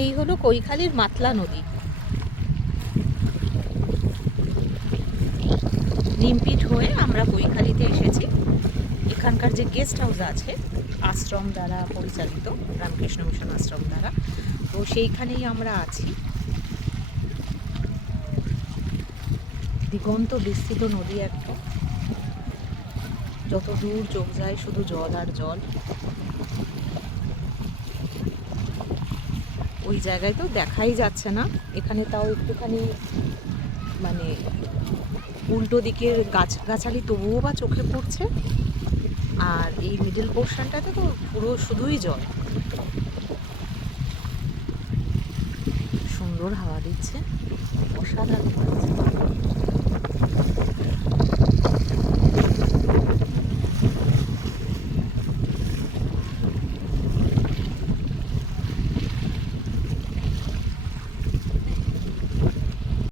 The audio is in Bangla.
এই হলো কৈখালীর মাতলা নদী। নিমপিট হয়ে আমরা কৈখালীতে এসেছি। এখানকার যে গেস্ট হাউস আছে আশ্রম দ্বারা পরিচালিত, রামকৃষ্ণ মিশন আশ্রম দ্বারা, তো সেইখানেই আমরা আছি। দিগন্ত বিস্তৃত নদী একদম, যত দূর চোখ যায় শুধু জল আর জল। ওই জায়গায় তো দেখাই যাচ্ছে না, এখানে তাও একটুখানি মানে উল্টো দিকের গাছগাছালি তবুও বা চোখে পড়ছে। আর এই মিডল পোর্শনটাতে তো পুরো শুধুই জল। সুন্দর হাওয়া দিচ্ছে, অসাধারণ লাগছে।